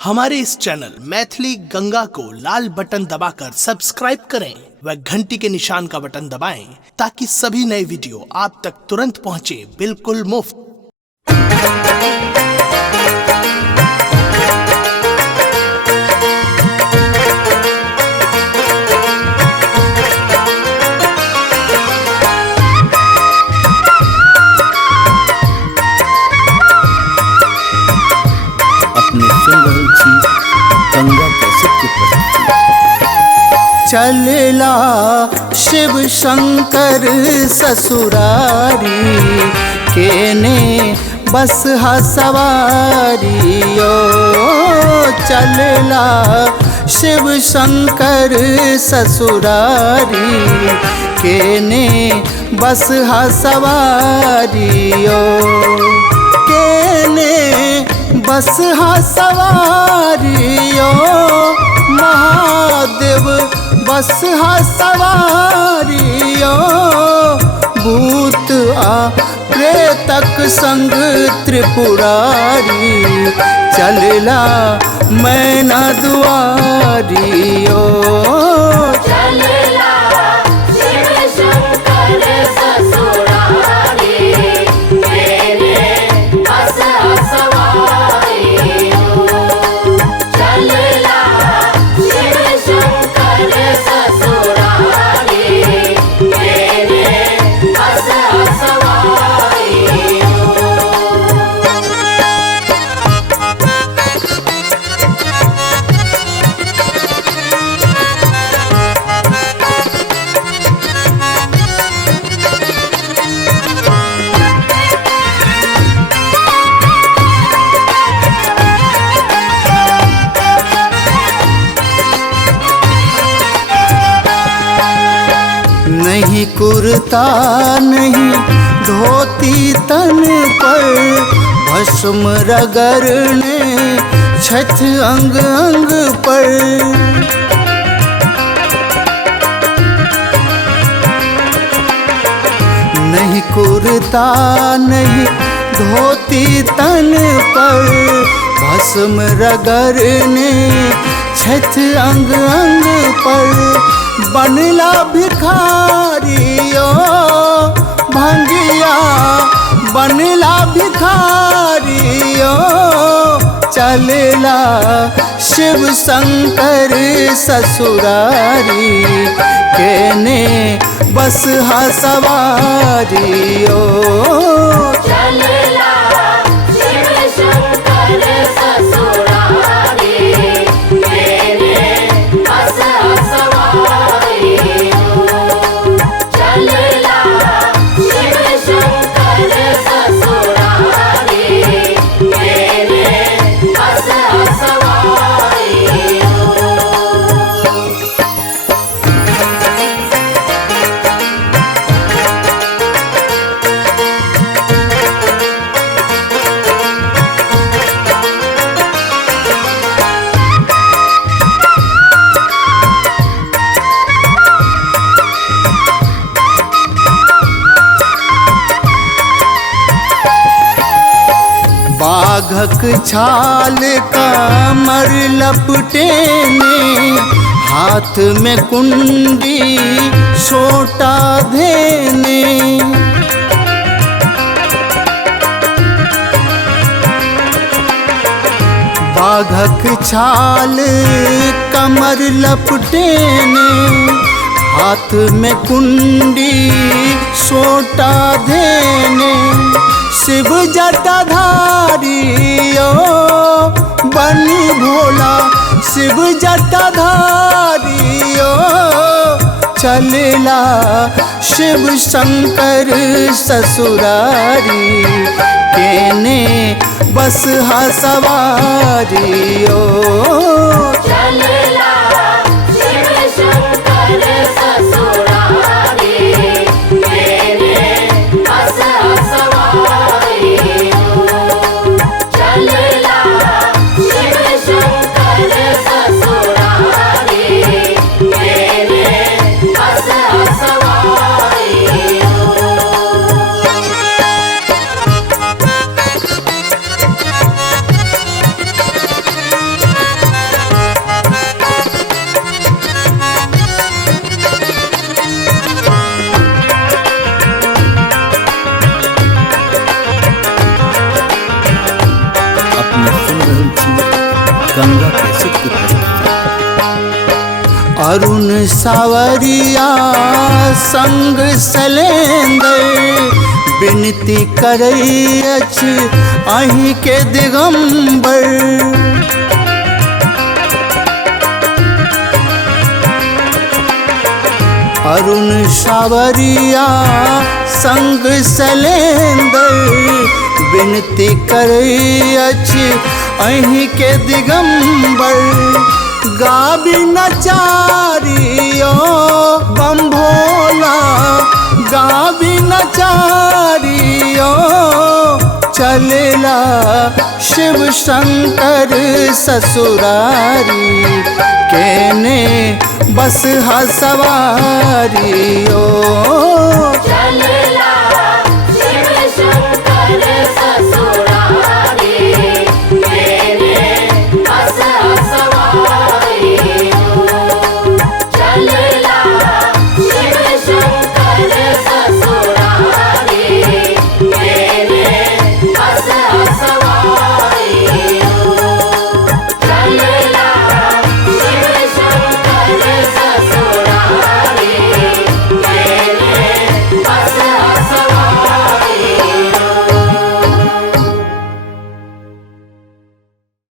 हमारे इस चैनल मैथिली गंगा को लाल बटन दबाकर सब्सक्राइब करें व घंटी के निशान का बटन दबाएं ताकि सभी नए वीडियो आप तक तुरंत पहुंचे बिल्कुल मुफ्त। अपने सुन रहल छी गंगा कैसेट के प्रस्तुति। चलला शिव शंकर ससुरारी केने बस सवारियो। चलला शिव शंकर ससुरारी केने बस सवारियो। केने बस सवारियो महादेव बस सवारियो। भूत आ प्रेतक संग त्रिपुरारी चलला मैना दुआरियो। नहीं कुर्ता नहीं धोती तन पर भस्म रगड़ने छठ अंग अंग पर। नहीं कुर्ता नहीं धोती तन पर भस्म रगड़ने छठ अंग अंग पर। बनला भिखारियो भंगिया बनला भिखारियो। चलला शिव शंकर ससुरारी केने बस सवारियो। बाघक छाल कमर लपटेने हाथ में कुंडी सोटा धेने। बाघक छाल कमर लपटेने हाथ में कुंडी सोटा धेने। शिव जटाधारियो बनी भोला शिव जटाधारियो। चलला शिव शंकर ससुरारी केने बस सवारियो। गंगा कैसेट की प्रस्तुति। अरुण सावरिया संग सलेंदर विनती करई अछि अहि के दिगंबर। अरुण सावरिया संग सलेंदर विनती करई अछि अहि के दिगंबर। गाबी नचारियो बम भोला गाबी नचारियो चलेला शिव शंकर ससुरारी केने बस हा सवारियो चलेला